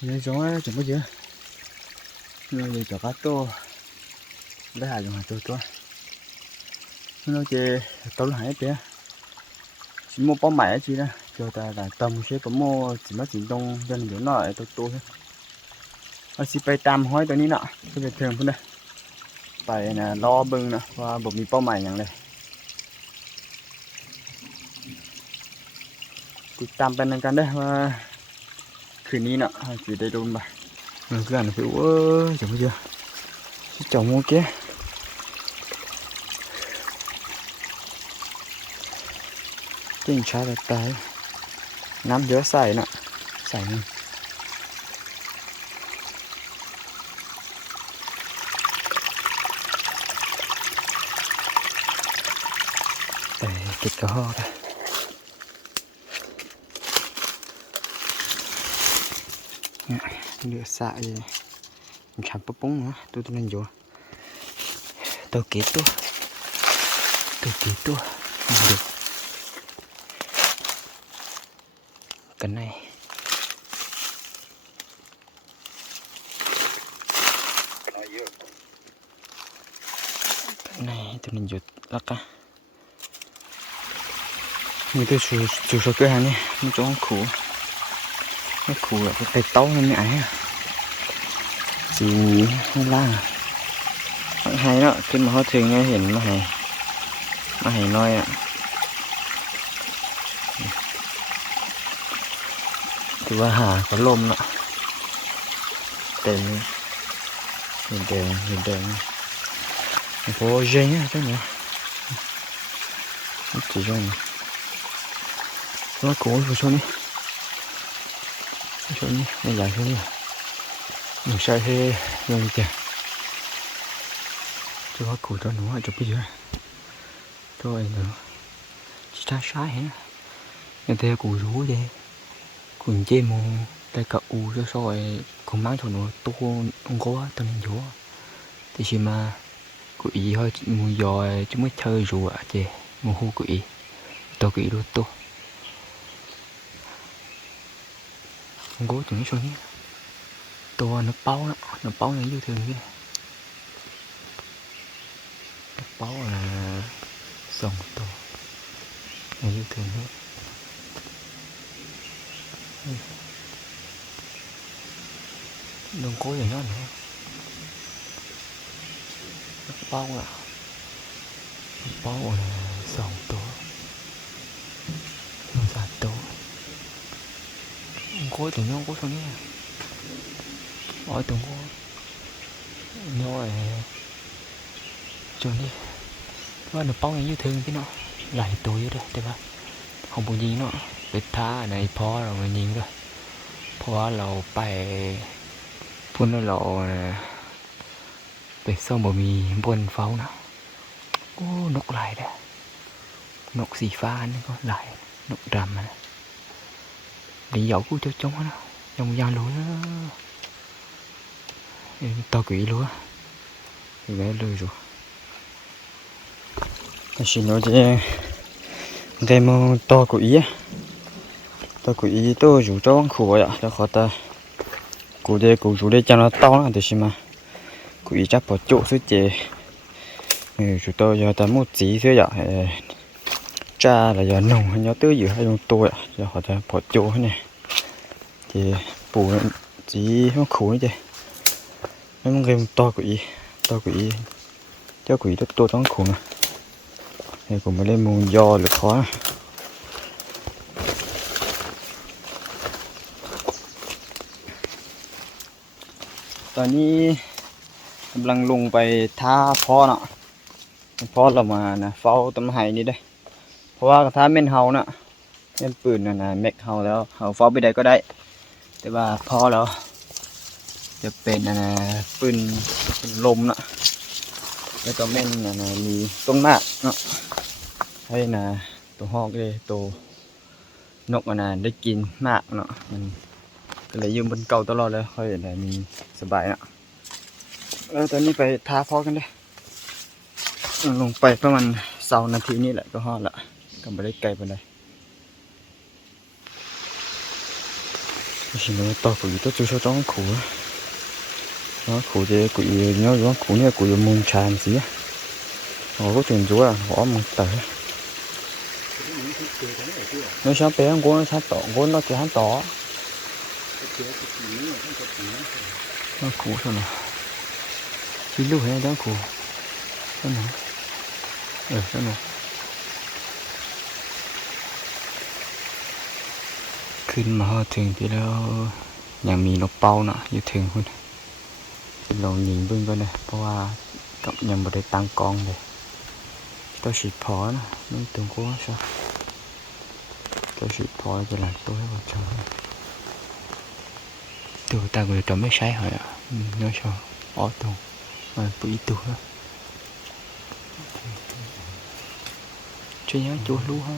Nhớ gió á, chẳng có gì. Rồi cho cá tô. Để hại dùng hạt tô. Nó chơi tao là hải bé. Chỉ mua bó mày chi đó. Cho ta là tầm sẽ có mua chỉ mất chỉ đông dân giữa nó ở tô thôi. Ở xí bay tam hóiตัวนี้เนาะก็จะเทิงพุ่นเด้อไปน่ะรอเบิ่งนะว่าบ่มีเป้าหมายหยังเลยติดตามไปนำกันเด้อว่าคืนนี้เนาะสิได้โดนบ่เพื่อนคือจังบ่เจอสิเจ้าหมูแกจิ้งช้าตายน้ำเยอะใส่เนาะใส่นี่เก็บกระหอบเนี่ยเลือดสายมันฉับปุ๊บปุ๊งนะตัวนั้นอยู่ตัวเกตัวดูกันไหนกันไหนตัวนั้นหยุดแล้วกันมีตัวชูสเกอร์นี่มันจ้องขู่ไม่ขู่หรอกไปเต้ามันไม่ไอ้สีข้างล่างให้เนาะขึ้นมาเขาถึงเห็นมาให้น้อยอ่ะถือว่าหาก็ลมเนาะเต็มเห็นแดงโอ้ยเนี่ยใช่ไหมจีจงว่าโก้ผู้ชมนี่ไม่ใหญ่เท่านี้หนูใช้ให้ยังไงจ้ะจะว่าโก้ตัวหนูอาจจะไปเยอะตัวไอ้หนูชิดาช้าเห็นยังแต่กูรู้เลยกูเจมูแต่กับอูจะซอยกูมั่งตัวหนูตัวองโก้ตัวนี้อยู่แต่ชิมากูอีเขามูยอยจะไม่เธออยู่อ่ะเจมูฮูกูอีตัวกูอีรู้ตัวgỗ chúng nó nhé to nó bao nó như thường kia nó bao là dòng to như thường hết đừng cố vậy nữa nó bao là dòng to nó già to cố tình nhau cố sao nhé ôi từng cố nhau này cho điว่าnó bao như thường cái nó lại tối rồi đấy ba không có gì nóไปท้าในพอเราไม่ยิงด้วยเพราะว่าเราไปพุ่นเราไปซ่อมบ่มีบนเฝ้านะโอ้นกลายเด้อนกสีฟ้านี่ก็ลายนกดำนะđi dạo của cho trống nó trong da lúa to quỷ lúa thì bé lười rồi ta xin nói chứ đây mà to quỷ tôi rủ cho khổ vậy cho khó ta cụ rủ đây cho nó to là thì xin mà quỷ chắc bỏ chỗ suốt chè rủ tôi giờ ta một tí thôi vậy cha là giờ nồng hay nhớ tới giữa hai ông tôi ạ giờ họ ta bỏ chỗ này thì bù chỉ nó khổ chứ nó không game to quỷ cho quỷ to trong khổ nè này cũng mới lên mùng do lực khóตอนนี้กำลังลงไปท่าพ่อเนาะพ่อเรามานะเฝ้าต้นไม้นี่ได้เพราะว่ากระทะเม่นเฮาน่ะเม่นปืนน่ะนะแม็กเฮาแล้วเฮาเฝ้าไปได้ก็ได้แต่ว่าพอแล้วจะเป็นปืนลมน่ะแล้วก็เม่นมีต้นมากเนาะให้ตัวฮอกเลยตัวนกได้กินมากเนาะมันก็เลยยืมบนเก่าตลอดเลยค่อยได้มีสบายเนาะแล้วตอนนี้ไปท้าพ่อกันได้ลงไปประมาณ20 นาทีนี่แหละก็ฮอดละก็ไม่ได้ไกลปานใด Chỉ nó to của tôi cho trong khủ nó khủ thì của nó nó khủ này của mông tràn gì á họ có tiền chúa à họ mông tờ nó sao bé con nó sát tỏ con nó chỉ hắn tỏ nó khủ sao nào chỉ lúc hay đó khủ sao nào sao nàoขึ้นมาถึงที่แล้วยังมีนกเป้าเนาะอยู่ถึงคุณลองยิงเบิ่งก่อนนะเพราะว่ากับยังบ่ได้ตั้งกองเลยต้องฉีดพอนะไม่ตึงกูใช่ต้องฉีดพอจะหลังตัวให้บ่ชอบตัวตากูจะไม่ใช้หอยอ่ะน้อยชอบอ๋อตรงมันปุ๋ยตัวช่วยยังจูรู้ฮะ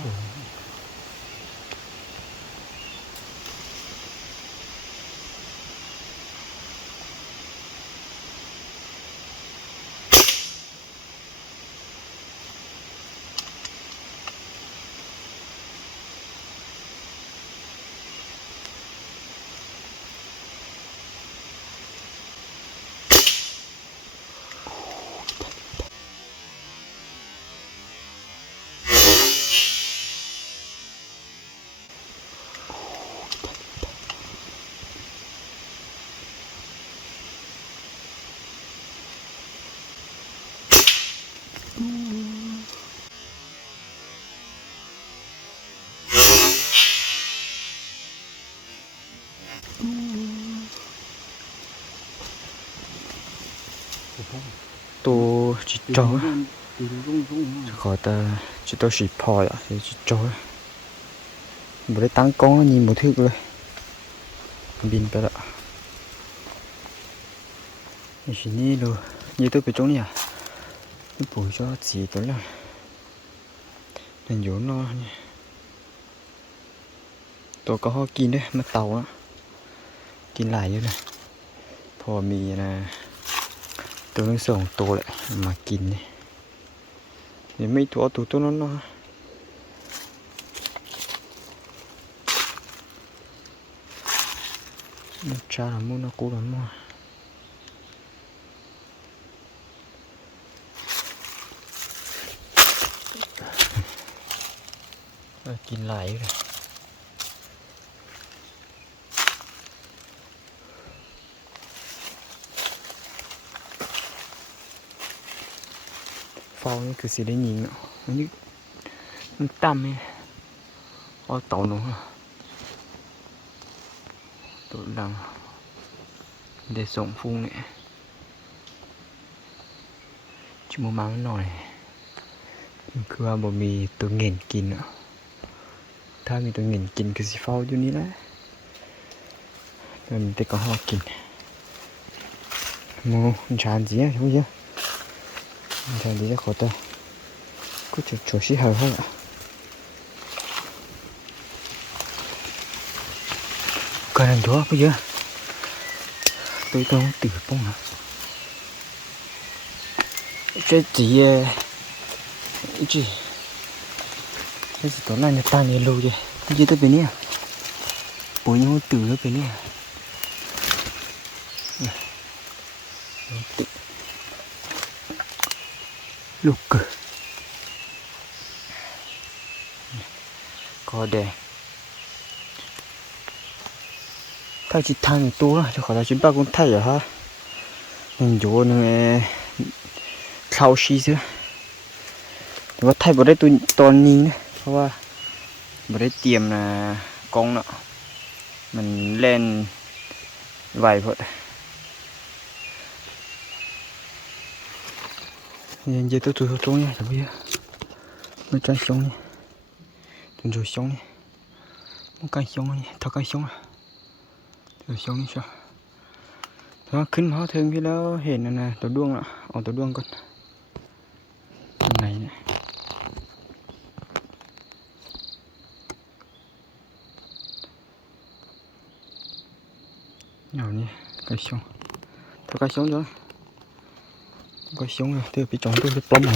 ตัวจิตโจ้ขอแต่จิตโตสีพอยอ่ะจิตโจ้บ่ได้ตั้งกล้องยิงบ่ถึกเลยบินไปละทีนี้ดูยี่ตัวไปตรงนี้อ่ะนี่ปุ๋ยcho chỉตัวละนั่นอยู่นอกนี่ตัวก็เขากินด้วยมาเต่าอ่ะกินหลายอยู่นะพอมีนะตัวนึงส่งตัวแหละมากินนี่ยังไม่ตัวนั้นเนาะชาละมุนกูละมุนกินหลายเลยฟาวนี่คือสิได้ยิงเนาะอันนี้มันต่ำเนี่ยเอาเต่าหนูตัวดังได้ส่งฟุ้งเนี่ยชิมมังหน่อยคือว่าบ่มีตัวเงินกินเนาะถ้ามีตัวเงินกินคือสิฟาวอยู่นี่แหละมันแต่ก็หอกินมูชานจีอ่ะใช่ไหมchàng đi ra khỏi tay có chỗ xí hở không ạ cái này đó bây giờ tôi không tự bông hả cái gì cái gì tối nay là tan nhiều lâu rồi cái gì tới bên này bố nhau từ tới bên này lục có đèn thay chỉ thang tu đó cho khỏi là chúng ta cũng thay rồi ha mình chỗ này sau xí chứ và thay vào đây tôi toàn nhìn đấyเพราะว่าvào đây tiệm là con nọ mình lên vài phút nhìn giờ tôi xuống nha bây giờ nó trái xuống nha tôi rồi xuống nha một cái xuống nha thao cái xuống à rồi xuống đi sao đóขึ้นมาถึงพี่แล้วเห็นนะตัวด้วงอ่ะเอาตัวด้วงก่อนไหนเนี่ยเอานี่cái xuống thao cái xuống rồi cái xuống này tôi bị trống tôi bị plong rồi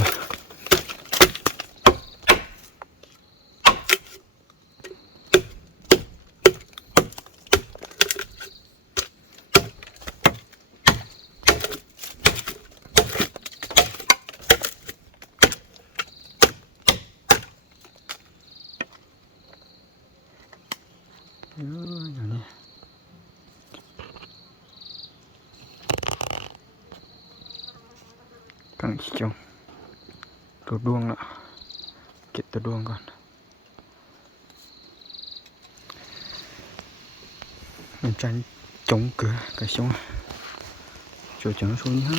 ตั้งจงตัวดวงละเก็บตัวดวงก่อนมันจันจงเกลือกระชงchỗ chẳng nó xuống nhá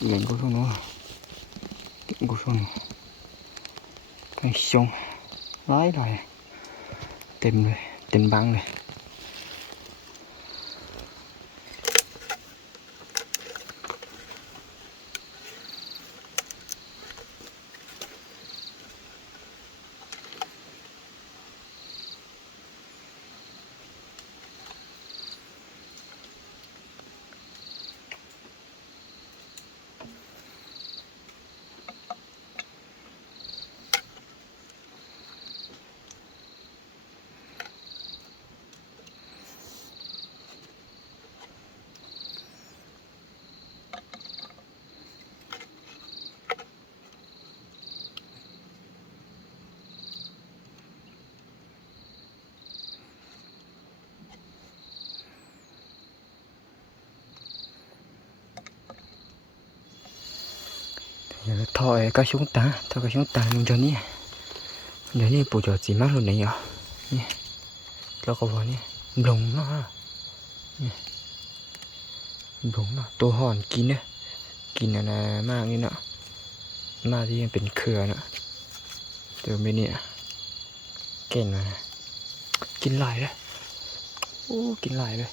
gần có xuống nó tiệm có xuống nó cái sông lái rồi tìm băng này thôi cái xuống ta luôn cho ní bù cho gì mát luôn này nhở nè cho có vào nè lồng nó nè lồng nóตัวห่อนกินนะกินนะมากนี่เนาะมากที่ยังเป็นเครือเนาะเดี๋ยวไม่เนี่ยเก่งนะกินหลายเลยโอ้กินหลายเลย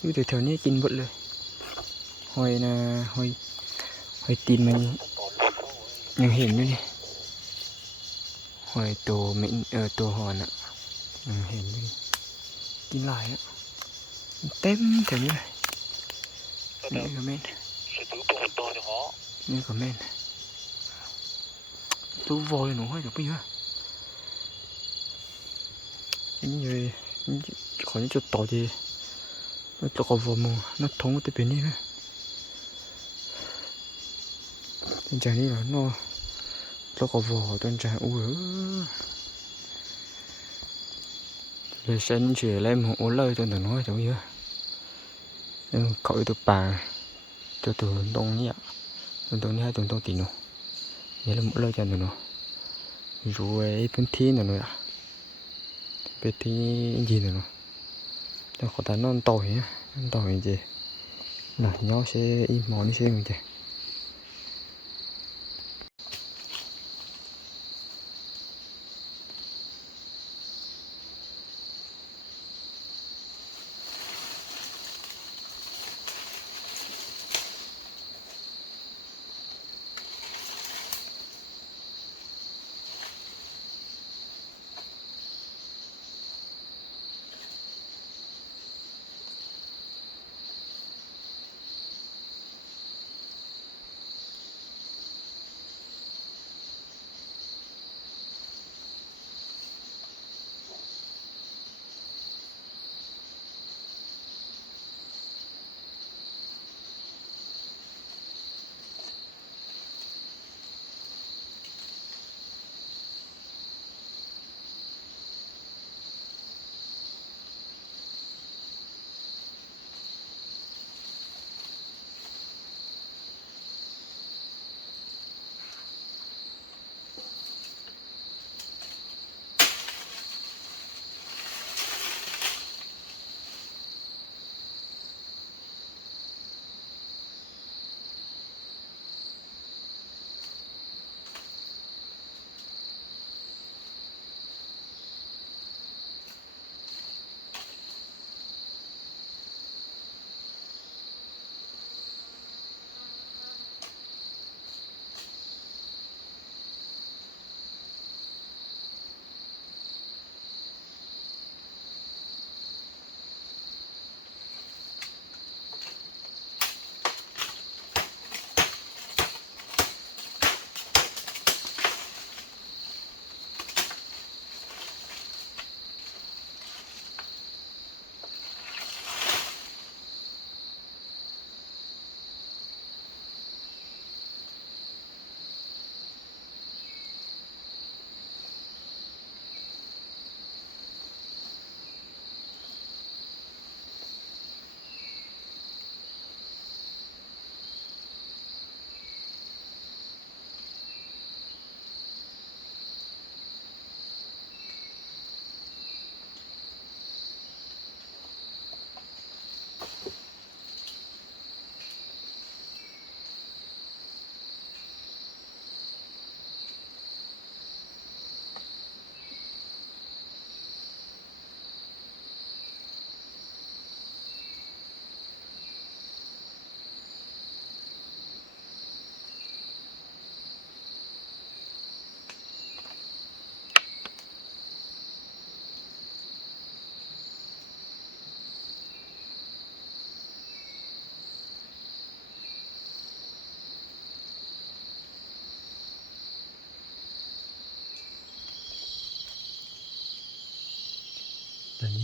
อยู่แถวๆนี้กินหมดเลยหอยนะหอยตีนมันยังเห็นอยู่นี่หอยตัวไม่ตัวหอนอ่ะยังเห็นอยู่กินหลายอ่ะเต็มแถวนี้เลยนี่ก็แม่นนี่ก็แม่นตัววอยหนูให้เดี๋ยวไปเยอะนี่เลยขอจะต่อดีแล้วจะก็วอมูนัดท้องก็จะเป็นนี่นะจานนี้เหรอเนาะแล้วก็วอจนจานอู้เลยเส้นเฉยเลยมันโอ้เลยจนถึงน้อยจังเยอะcậu từ bà từ đông nhỉ từ đông nhỉ từ đông tỉ nó nhớ là một lời chân nó rồi bên thi nữa à bên thi gì nữa nó có ta non tỏi gì là nhau sẽ im món sẽ người chơi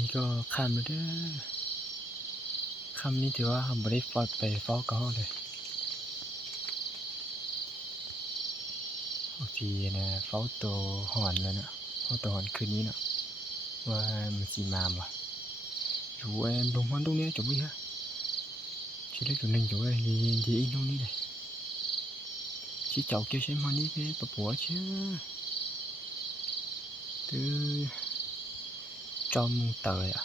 นี้ก็ค่ำแล้วเด้อค่ำนี้ถือว่าเราบ่ได้ฟอดไปเฝ้ากับเฮาเลยบางทีนะเฝ้าตัวหอนแล้วนะเฝ้าตัวหอนคืนนี้เนาะว่ามันสิมาบ่อยู่ไอ้ลงมันตรงนี้จะบ่ฮะchỉ lấy tụi mình chỗ này thì in đâu đi này chỉ chậu kêu xem mà đi về bập bủa chứ từ trong tời à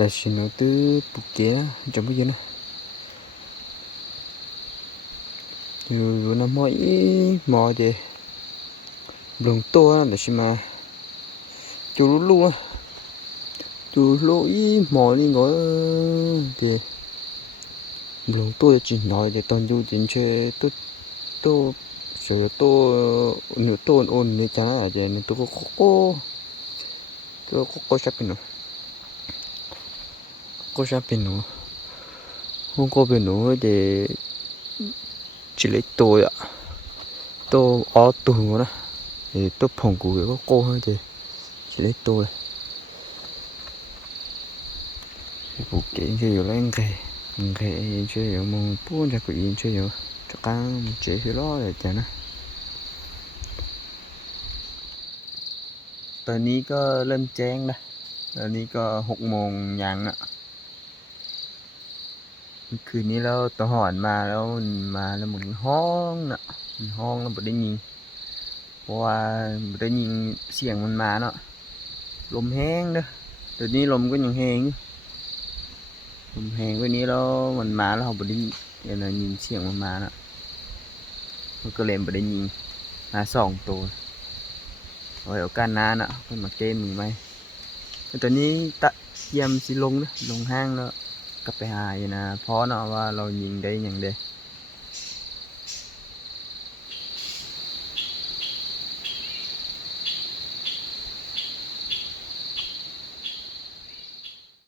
แต่สิโนตื้อปุกเกนะจะบ่อยู่นะอยู่นำหมออีหมอเดลงตัวนะสิมาจูลุๆจูลุอีหมอนี่ngồiเดลงตัวchỉ nói để toàn du chính chơi tôi sợ tôi nửa tôi ôn này chả là để tôi có sắp nữa có sắp nữa không có bên nữa để chỉ lấy tôi ạ tôi ở tù đó để tôi phòng của có cô thôi thì chỉ lấy tôi phụ kiện chơi lên cái chơi ở mông buôn ra quỷ chơi ở cho cá chế cái đó để chả nè ตอนนี้ก็เริ่มแจ้งนะตอนนี้ก็ 6 โมงยังอ่ะคืนนี้แล้วตะหอนมาแล้วมันห้องน่ะมันห้องแล้วบ่ได้ยินเพราะว่าบ่ได้ยินเสียงมันมาเนาะลมแห้งเด้อตอนนี้ลมก็ยังแห้งอยู่ลมแห้งกว่านี้แล้วมันมาแล้วเราบ่ได้ยินเสียงมันมาน่ะมันก็เลยบ่ได้ยินมา2ตัวไว้โอกาสหน้าน่ะเพิ่นมาเกมอีกมั้ยตอนนี้ตะเตรียมสิลงนะลงห้างแล้วก็ไปหาอยู่นะเพราะเนาะว่าเรายิงได้หยังเด้